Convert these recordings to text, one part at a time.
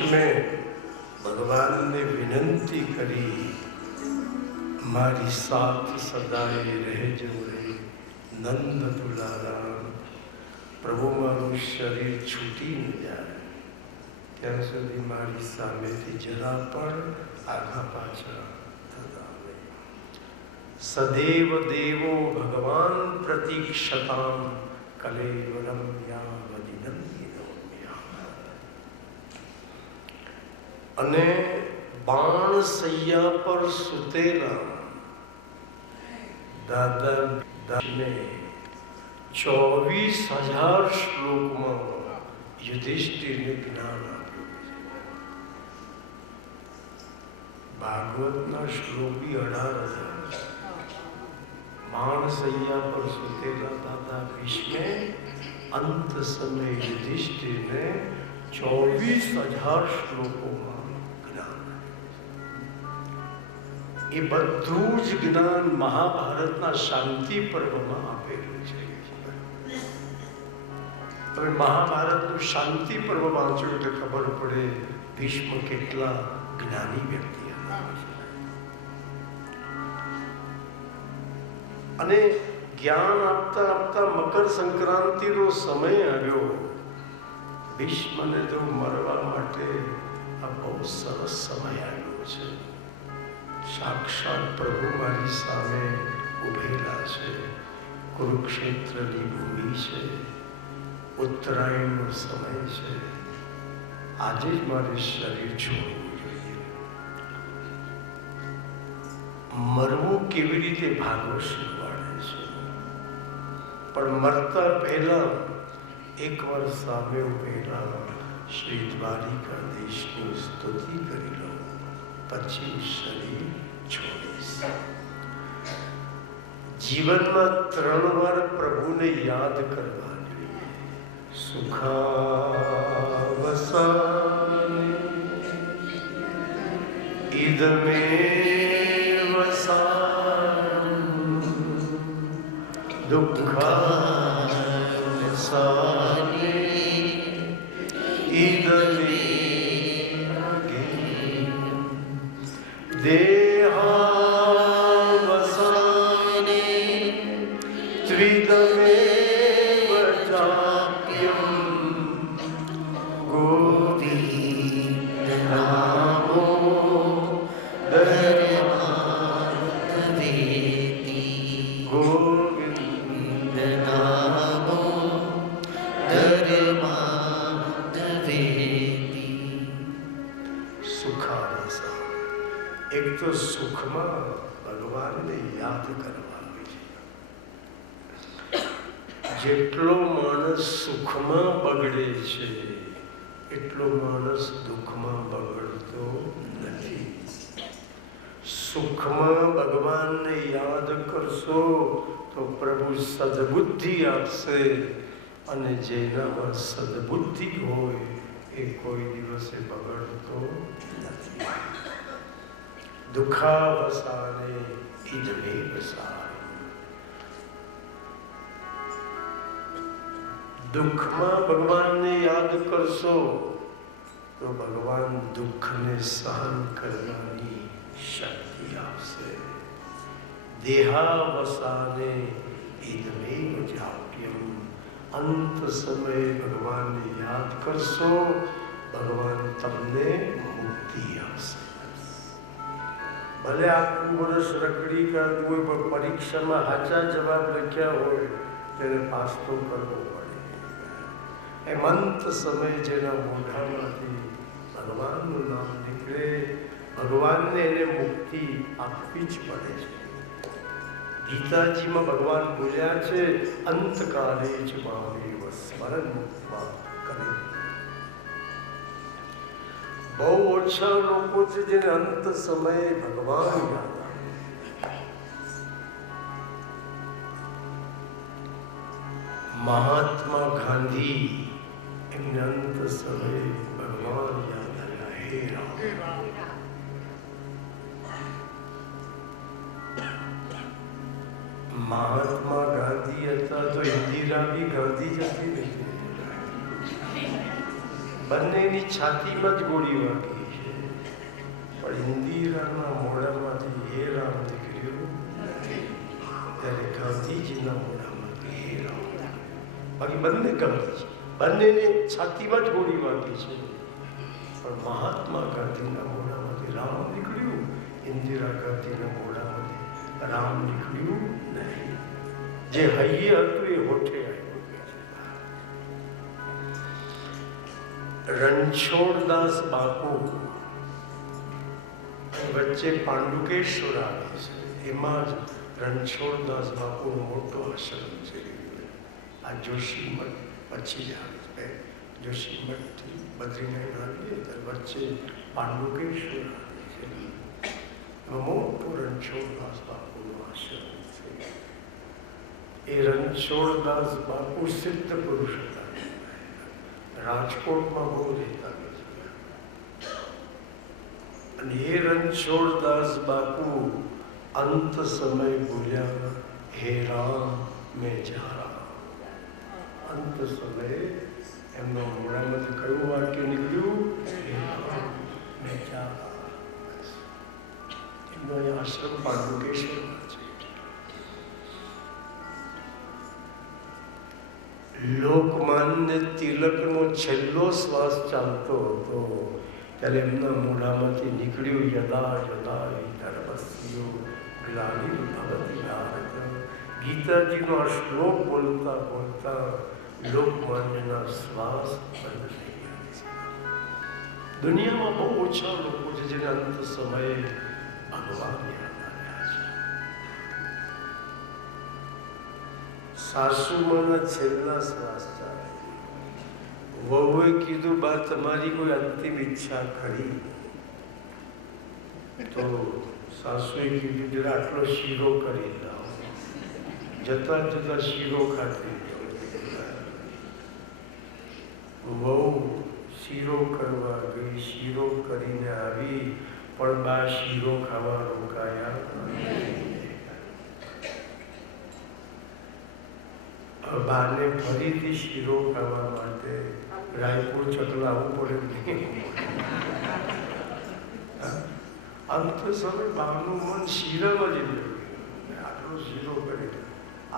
ભીષ્મે ભગવાનને વિનંતી કરી, મારી સાથ સદાય રહેજો રે નંદ દુલારામ. પ્રભુ મારું શરીર છૂટી ન જાય ત્યાં સુધી મારી સામેથી જરા પણ આગા પાછા થતા નહીં. સદેવ દેવો ભગવાન પ્રતીક્ષતામ કલેવરમ યાવદિનંદિનો. અને બાણ સૈયા પર સુતેલા દાદાને 24,000 શ્લોકમાં યુધિષ્ઠિરને જ્ઞાન આપ્યું. ભાગવતના શ્લોક 18,000. બાણ સૈયા પર સુતેલા દાદા ભીષ્મે અંત સમય યુધિષ્ઠિરને 24,000 શ્લોકોમાં જ્ઞાન. એ બધું જ જ્ઞાન મહાભારતના શાંતિ પર્વમાં આપેલું છે. તમે મહાભારતનું શાંતિ પર્વ વાંચો એટલે ખબર પડે ભીષ્મ કેટલા જ્ઞાની વ્યક્તિ હતા. અને જ્ઞાન આપતા આપતા મકર સંક્રાંતિનો સમય આવ્યો. ભીષ્મને તો મરવા માટે આ બહુ સરસ સમય આવ્યો છે. સાક્ષાત પ્રભુ મારી સામે ઉભેલા છે. કુરુક્ષેત્રની ભૂમિ છે. ઉત્તરાયણનો સમય છે. આજે જ મારે શરીર છોડવું જોઈએ. મરવું કેવી રીતે ભાગો શીખવાડે છે. પણ મરતા પહેલા એકવાર સામે ઉભેલા શ્રી દ્વારિકાધીશની સ્તુતિ કરી લો, પછી શરીર છોડીશ. જીવનમાં 3 વાર પ્રભુને યાદ કરવા. સુખાવસાને ઇદમેવ સારં દુઃખાવસાને ઇદમેવ દેહાવસાને ત્રિદમે સુખમાં ભગવાનને યાદ કરવાની છે. જેટલો માણસ સુખમાં બગડે છે એટલો માણસ દુઃખમાં બગડતો નથી. સુખમાં ભગવાનને યાદ કરશો તો પ્રભુ સદબુદ્ધિ આપશે. અને જેનામાં સદબુદ્ધિ હોય એ કોઈ દિવસે બગડતો નથી. દુઃખાવસાને ઇદમેવ સારં. દુઃખમાં ભગવાનને યાદ કરશો તો ભગવાન દુઃખને સહન કરવાની શક્તિ આપશે. દેહાવસાને ઇદમેવ જાપ્યમ. અંત સમયે ભગવાનને યાદ કરશો, ભગવાન તમને મુક્તિ આપશે. ભલે આખું વર્ષ રખડી કરતું હોય પણ પરીક્ષામાં સાચા જવાબ લખ્યા હોય તેને પાસ તો કરવો પડે. એમ અંત સમય જેના મોઢામાંથી ભગવાનનું નામ નીકળે, ભગવાનને એને મુક્તિ આપવી જ પડે છે. ગીતાજીમાં ભગવાન બોલ્યા છે, અંતકાલે જ મામેવ સ્મરણ મુક્ત્વા કરે. બહુ ઓછા લોકો છે જેને અંત સમયે ભગવાન યાદ આવે. મહાત્મા ગાંધી એમને અંત સમયે ભગવાન યાદ આવ્યા. હે રામ. મહાત્મા ગાંધી હતા તો ઇન્દિરા બી ગાંધી જ હતી. બંનેની છાતીમાં જ ગોળી વાગી છે, પણ ઇન્દિરાના મોઢામાંથી હે રામ નીકળ્યું ત્યારે ગાંધીજીના મોઢામાંથી હે રામ. બાકી બંને ગાંધીજી, બંનેને છાતીમાં જ ગોળી વાગી છે, પણ મહાત્મા ગાંધીના મોઢામાંથી રામ નીકળ્યું, ઇન્દિરા ગાંધીના મોઢામાંથી રામ નીકળ્યું નહીં. જે હૈયે હતું એ હોઠે આવ્યું. રણછોડદાસ બાપુ વચ્ચે પાંડુકેશ્વર આવે છે, એમાં જ રણછોડદાસ બાપુનો મોટો આશ્રમ છે. આ જોશીમઠ પછી જ આવે છે. જોશીમઠથી બદ્રીનાથ આવીએ ત્યારે વચ્ચે પાંડુકેશ્વર આવે છે. મોટો રણછોડદાસ બાપુનો આશ્રમ છે. એ રણછોડદાસ બાપુ સિદ્ધ પુરુષ હતા. રાજકોટમાં બહુ રહેતા હતા. અને એ રણછોડદાસ બાપુ અંત સમય બોલ્યા હે રામ મેં જા રહા. અંત સમયે એમનો મોઢામાંથી કયું વાક્ય નીકળ્યું? હે રામ મેં જા રહા. એમનો આશ્રમ પાંડુકેશ્વરમાં છે. લોકમાન્ય તિલકનો છેલ્લો શ્વાસ ચાલતો હતો ત્યારે એમના મોઢામાંથી નીકળ્યું યદા યદા વિતરવસ્યો ગ્લાનિર્ભવતિ ભારત. ગીતાજીનો આ શ્લોક બોલતા બોલતા લોકમાન્યના શ્વાસ બંધ થઈ ગયા છે. દુનિયામાં બહુ ઓછા લોકો છે જેને અંત સમયે ભગવાન યાદ આવ્યા છે. સાસુમાના છેલ્લા શ્વાસ ચાલે. વહુએ કીધું બા તમારી કોઈ અંતિમ ઈચ્છા ખરી? તો સાસુએ કીધું જરા આટલો શીરો કરી લાવો. જતા જતા શીરો ખાતી. વહુ શીરો કરવા ગઈ, શીરો કરીને આવી, પણ બા શીરો ખાવા રોકાયા. બાને ફરીથી શીરો ખાવા માટે રાયપુર ચકલાવવું પડે. અંત સમય બાનું મન શીરામાં જ રહ્યું. આટલો શીરો કરી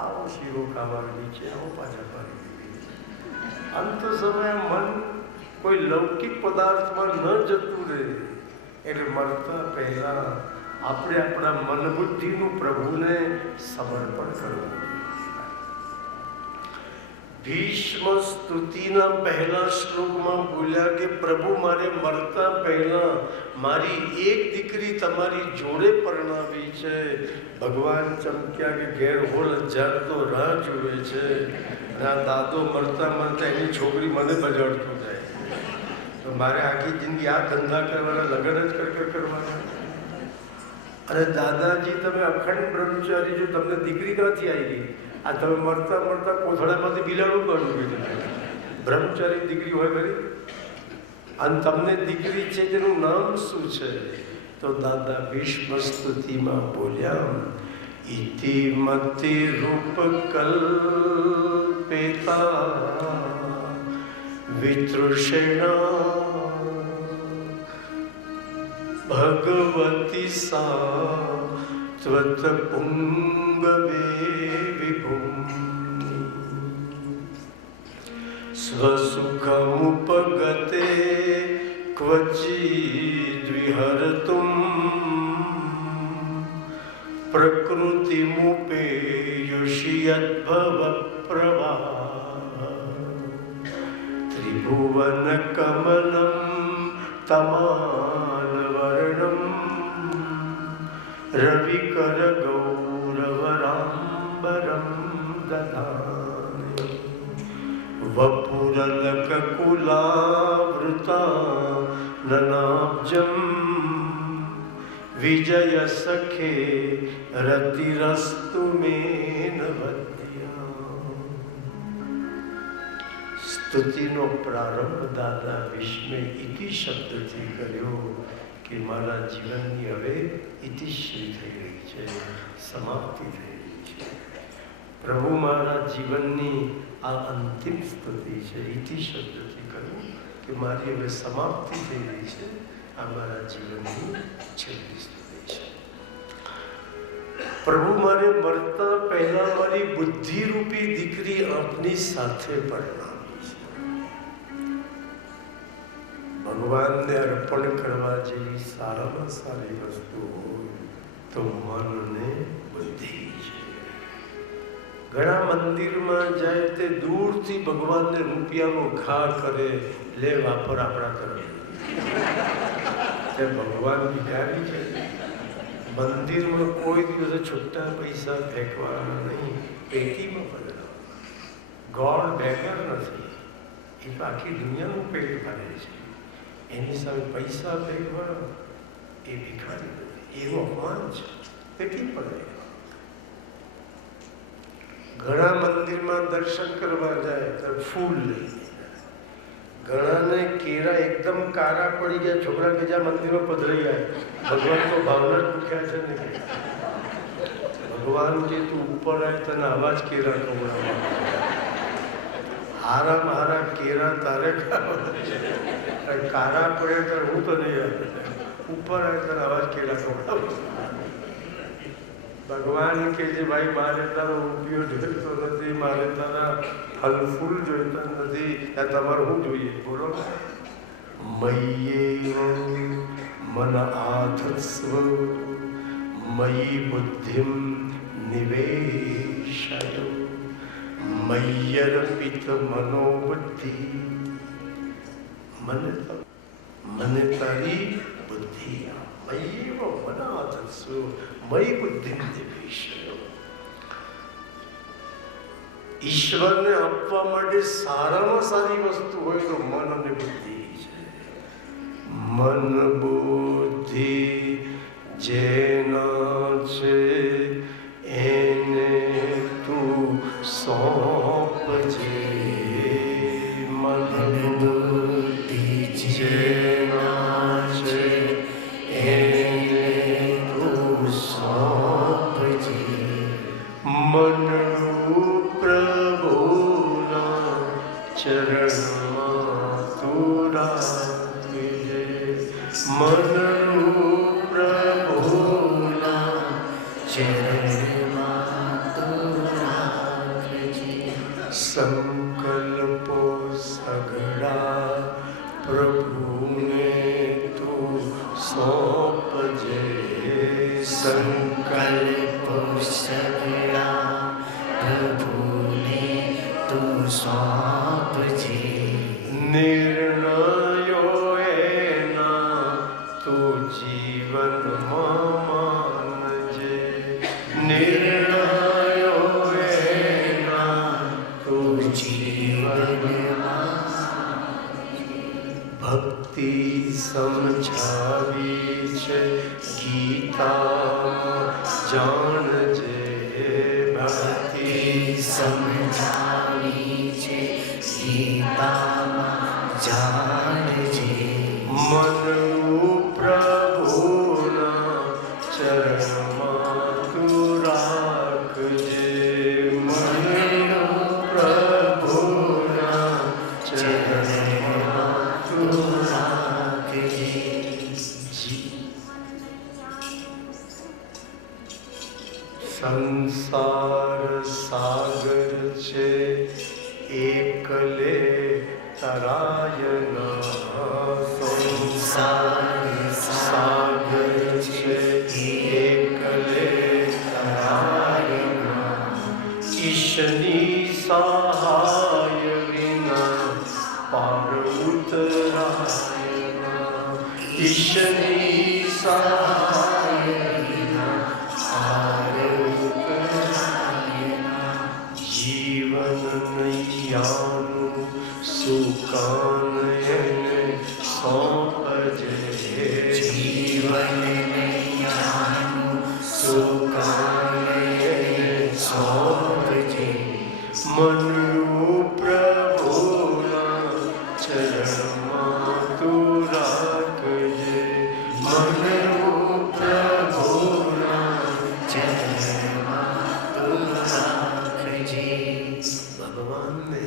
આવો શીરો ખાવા નીચે આવો પાછા ફરી. અંત સમયે મન કોઈ લૌકિક પદાર્થમાં ન જતું રહે. એટલે મરતા પહેલા આપણે આપણા મન બુદ્ધિનું પ્રભુને સમર્પણ કરવું. ભીષ્મ સ્તુતિના પહેલા શ્લોકમાં બોલ્યા કે પ્રભુ મારે મરતા પહેલા મારી એક દીકરી તમારી જોડે પરણાવી છે. ભગવાન ચમક્યા કે ઘેર હોલ 1000 તો રાહ જુએ છે. અને આ દાદો મરતા મરતા એની છોકરી મને બજાડતો જાય. તો મારે આખી જિંદગી આ ધંધા કરવાના, લગ્ન જ કરવાના. અને દાદાજી તમે અખંડ બ્રહ્મચારી જો, તમને દીકરી ક્યાંથી આવી ગઈ? આ તમે મરતા મરતા કોથળામાંથી બિલાડું કાઢું કીધું. બ્રહ્મચારી દીકરી હોય ખરી? અને તમને દીકરી છે જેનું નામ શું છે? તો દાદા ભીષ્મ સ્તુતિમાં બોલ્યા ઇતિ મતિ રૂપ કલ્પેતા વિતૃષણા ભગવતી સા ત્વત પુંગવે વિભુમ્ની સ્વસુખમુપગતે ક્વચિદ વિહર્તુમ પ્રકૃતિમુપેયુષિ યદ્ભવ પ્રવાહ ત્રિભુવન કમલમ તમાલવર્ણમ રવિકર ગૌરવરાંબરમ દધાને વપુરલકકુલાવૃતા નનાબ્જમ વિજય સખે રતિરસ્તુ મેન વદ્યા. સ્તુતિનો પ્રારંભ દાદા વિષ્ણુ ઇતિ શબ્દથી કર્યો કે મારા જીવનની હવે ઇતિશ્રી થઈ રહી છે, સમાપ્તિ થઈ રહી છે. પ્રભુ મારા જીવનની આ અંતિમ સ્તુતિ છે. ઇતિ શબ્દથી કર્યું કે મારી હવે સમાપ્તિ થઈ રહી છે, આ મારા જીવનની છેલ્લી સ્थिति છે. પ્રભુ મારે મરતા પહેલા મારી બુદ્ધિરૂપી દીકરી આપની સાથે પરણાવી છે. ભગવાનને અર્પણ કરવા જેવી સારામાં સારી વસ્તુ હોય તો મન અને બુદ્ધિ છે. ઘણા મંદિરમાં જાય તે દૂરથી ભગવાનને રૂપિયાનો ઘા કરે, લે વાપર આપણા તરફ. તે ભગવાન ભિખારી છે. મંદિરમાં કોઈ દિવસે છૂટા પૈસા ફેંકવાના નહીં, પેટીમાં પધરાવ. ગોડ બેગર નથી, એ તો આખી દુનિયાનું પેટ ભરે છે. એની સામે પૈસા ફેંકવા એ ભિખારી નથી, એવો અપમાન છે. પેટી પડે. ઘણા મંદિરમાં દર્શન કરવા જાય તો ફૂલ લઈ જાય. ઘણાને કેરા એકદમ કારા પડી ગયા, છોકરા કે જ્યાં મંદિરમાં પધરાઈ જાય, ભગવાન તો ભાવના જ મૂક્યા છે ને. ભગવાન કે તું ઉપર આવે તને આવા જ કેરા ખવડાવવા. હારા કેરા તારે ખાવા, કારા પડે ત્યારે હું તો નહીં આવે. ઉપર આવે તને આવા જ કેરા ખવડાવવા. ભગવાન કે છે ભાઈ મારે તારો રૂપિયો જોઈતો નથી, મારે તારા ફલ ફૂલ જોઈતા નથી, તમારે શું જોઈએ બોલો. મય્યેવ મન આધત્સ્વ મયી બુદ્ધિમ નિવેશય મય્યર્પિત મનોબુદ્ધિ. મને તારી બુદ્ધિ મય્યેવ મન આધત્સ્વ મયી બુદ્ધિમ નિવેશય. ઈશ્વરને આપવા માટે સારામાં સારી વસ્તુ હોય તો મન અને બુદ્ધિ છે. મન બુદ્ધિ જેના છે એને તું સોંપજે. મન બુદ્ધિ જેના છે એને તું સોંપજે. મનનું પ્રભુના ચરણમાં તું રાખજે. મનનું પ્રભુના ચરણમાં તું રાખજે. સંકલ્પો સઘળા પ્રભુને તું સોંપજે. સંકલ્પો સઘળા પ્રભુને તું સોંપજે. નિર્ણયો એના તું જીવનમાં માનજે. નિર્ણયો એના તું જીવનમાં. ભક્તિ સમજાવી છે ગીતામાં જાણજે. ભક્તિ સમજાવી છે ગીતામાં જાણજે. મનનું પ્રભુના ચરણમાં તું રાખજે. મનનું પ્રભુના ચરણમાં તું રાખજે. સંસાર સાગર છે એકલે તરાયના. સંસાર સાગર છે એકલે તરાયના. ઈશની સહાય વિના પાર ઉતરાયના. ઈશની સહાય વિના પાર ઉતરાયના. જીવન નૈયાનું સુકાન એને સોંપજે. જીવન નૈયાનું સુકાન એને સોંપજે. મનનું પ્રભુના ચરણમાં તું રાખજે. મનનું પ્રભુના ચરણમાં તું રાખજે. ભગવાનને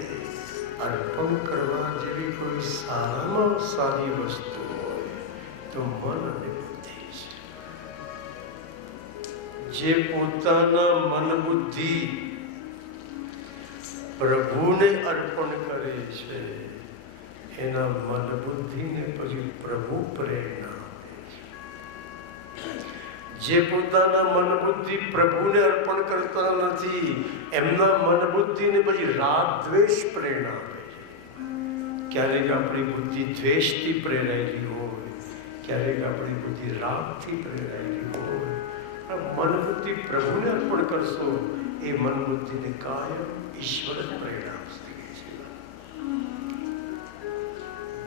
અર્પણ કરવા જેવી કોઈ સારામાં સારી વસ્તુ હોય તો મન અને બુદ્ધિ છે. જે પોતાના મન બુદ્ધિ પ્રભુને અર્પણ કરે છે એના મન બુદ્ધિને પછી પ્રભુ પ્રેરણા આપે છે. જે પોતાના મન બુદ્ધિ પ્રભુને અર્પણ કરતા નથી એમના મન બુદ્ધિને પછી રાગ દ્વેષ પ્રેરણા આપે છે. ક્યારેક આપણી બુદ્ધિ દ્વેષથી પ્રેરાયેલી હોય, ક્યારેક આપણી બુદ્ધિ રાગથી પ્રેરાયેલી હોય. મન બુદ્ધિ પ્રભુને અર્પણ કરશો એ મન બુદ્ધિને કાયમ ઈશ્વર જ પ્રેરણા આપશે.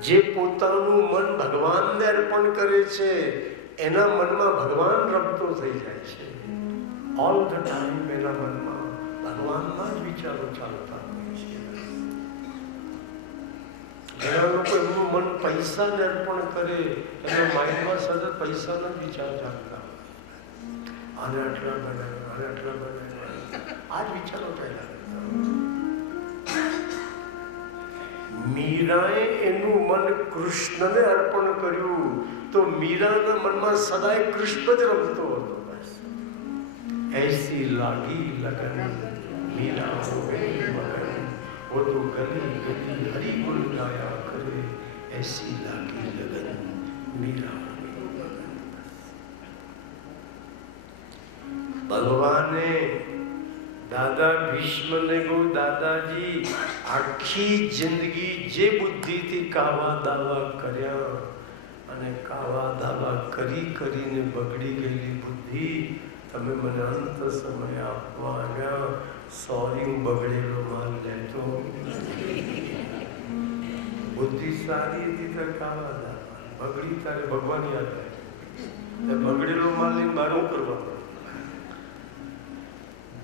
જે પોતાનું મન ભગવાનને અર્પણ કરે છે એના મનમાં ભગવાન રમતો થઈ જાય છે. ઓલ ધ ટાઈમ એના મનમાં ભગવાનના જ વિચારો ચાલતા હોય છે. ઘણા લોકો એમનું મન પૈસાને અર્પણ કરે, એના માઇન્ડમાં સતત પૈસાના જ વિચાર ચાલતા હોય. આને આટલા બનાવ્યા, આને આટલા બનાવ્યા, આ જ વિચારો પહેલા કરતા હોય. મીરાએ એનું મન કૃષ્ણને અર્પણ કર્યું તો મીરાના મનમાં સદાય કૃષ્ણ જ રમતો હતો. બસ એસી લાગી લગન મીરા હો ગઈ મગન, वो तो गली गली हरि गुण गाया करे, ऐसी लागी लगन मीरा हो गई मगन. ભગવાને દાદા ભીષ્મને કહ્યું, દાદાજી આખી જિંદગી જે બુદ્ધિથી કાવા દાવા કર્યા અને કાવા દાવા કરીને બગડી ગયેલી બુદ્ધિ તમે મને અંત સમય આપવા આવ્યા. સોરી, હું બગડેલો માલ લેતો. બુદ્ધિ સારી હતી તો કાવા દાવા, બગડી તારે ભગવાન યાદ આવે. બગડેલો માલ લઈને મારું કરવાનું.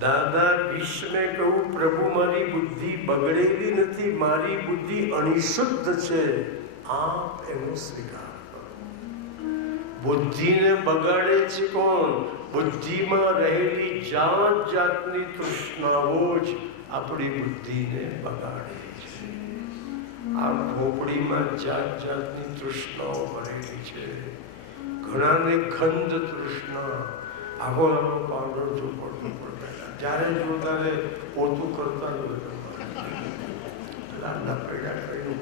દાદા ભીષ્મે કહ્યું, પ્રભુ મારી બુદ્ધિ બગડેલી નથી, મારી બુદ્ધિ અનિશુદ્ધ છે, આપ એનો સ્વીકાર કરો. બુદ્ધિને બગાડે છે કોણ? બુદ્ધિમાં રહેલી જાત જાતની તૃષ્ણાઓ જ આપણી બુદ્ધિને બગાડે છે. આ ભોપડીમાં જાત જાતની તૃષ્ણાઓ ભરેલી છે. ઘણાને ખંડ તૃષ્ણા, આખો આખો પાવડર ચોપડતો પડે, જ્યારે જો ત્યારે પોતું કરતા જ હોય. લાંબા પૈડા કર્યું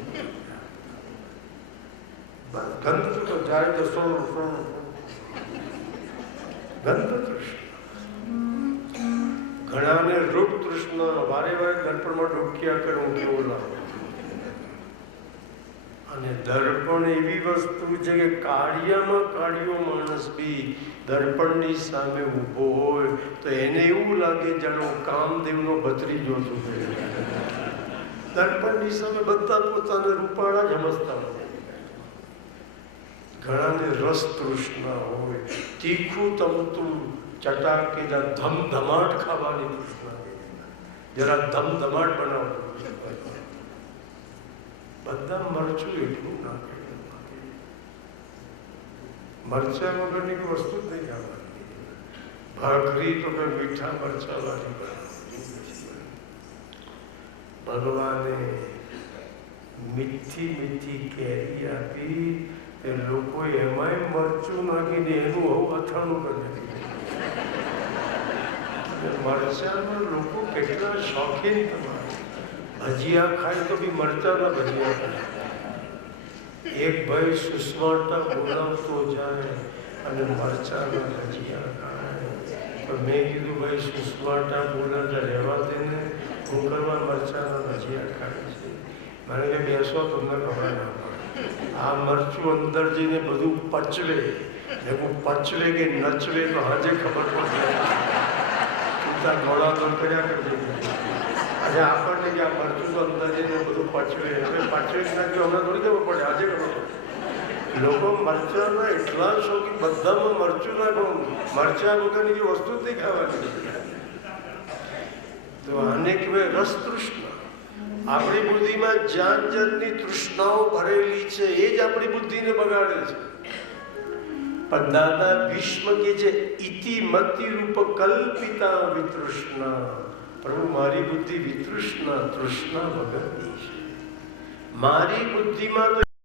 ગંધ તો જ્યારે તો ગંધ તૃષ્ણા. ઘણાને રૂપ તૃષ્ણા, વારે વારે દર્પણમાં ડોક્યા કરવું કેવો લાગે. અને દર્પણ એવી વસ્તુ છે કે કાળિયામાં કાળિયો માણસ બી દર્પણની સામે ઊભો હોય તો એને એવું લાગે જાણે કામદેવનો ભત્રીજો છું. દર્પણની સામે બધા પોતાને રૂપાળા જ સમજતા હોય. ઘણાને રસ તૃષ્ણા હોય, તીખું તમતું ચટાકેદાર ધમધમાટ ખાવાની તૃષ્ણા, જરા ધમધમાટ બનાવતો. બધા મરચું એટલું નાખે, મરચા વગરની કોઈ વસ્તુ જ નહીં ખાવાની. ભાખરી તો કઈ મીઠા મરચા વાળી બનાવવાની. ભગવાને મીઠી મીઠી કેરી આપી, એ લોકો એમાંય મરચું નાખીને એનું હવે અથાણું કરી દીધું. મરચામાં લોકો કેટલા શોખીન. તમારે ભજીયા ખાય તો બી મરચાના ભજીયા ખાય. એક ભાઈ સુસ્માટા બોલાવતો જાય અને મરચાના ભજીયા ખાય. તો મેં કીધું, ભાઈ સુસ્માટા બોલાવતા રહેવા દે ને, હું કરવા મરચાના ભજીયા ખાય છે. મને કે બેસો, તમને ખબર ના પડે. આ મરચું અંદર જઈને બધું પચવે, હું પચવે કે નચવે તો હજે ખબર પડશે. તું ઘોડા દોડ કર્યા કરજે. આજે આપણને કે આ મરચું તો અંદર જઈને બધું પચવે, હવે પચવે નાખ્યું હમણાં થોડી ખબર પડે, આજે ખબર પડે. લોકો મરચાના એટલા શોખી, બધામાં મરચું નાખો, મરચા વગરની જે વસ્તુ જ નહીં ખાવાની. તો આને કહેવાય રસ તૃષ્ણા. આપણી બુદ્ધિમાં જાત જાતની તૃષ્ણાઓ ભરેલી છે, એ જ આપણી બુદ્ધિને બગાડે છે. પણ દાદા ભીષ્મ કે છે, ઇતિ મતિ રૂપ કલ્પિતા વિતૃષ્ણા. પ્રભુ મારી બુદ્ધિ વિતૃષ્ણા, તૃષ્ણા વગરની છે. મારી બુદ્ધિમાં તો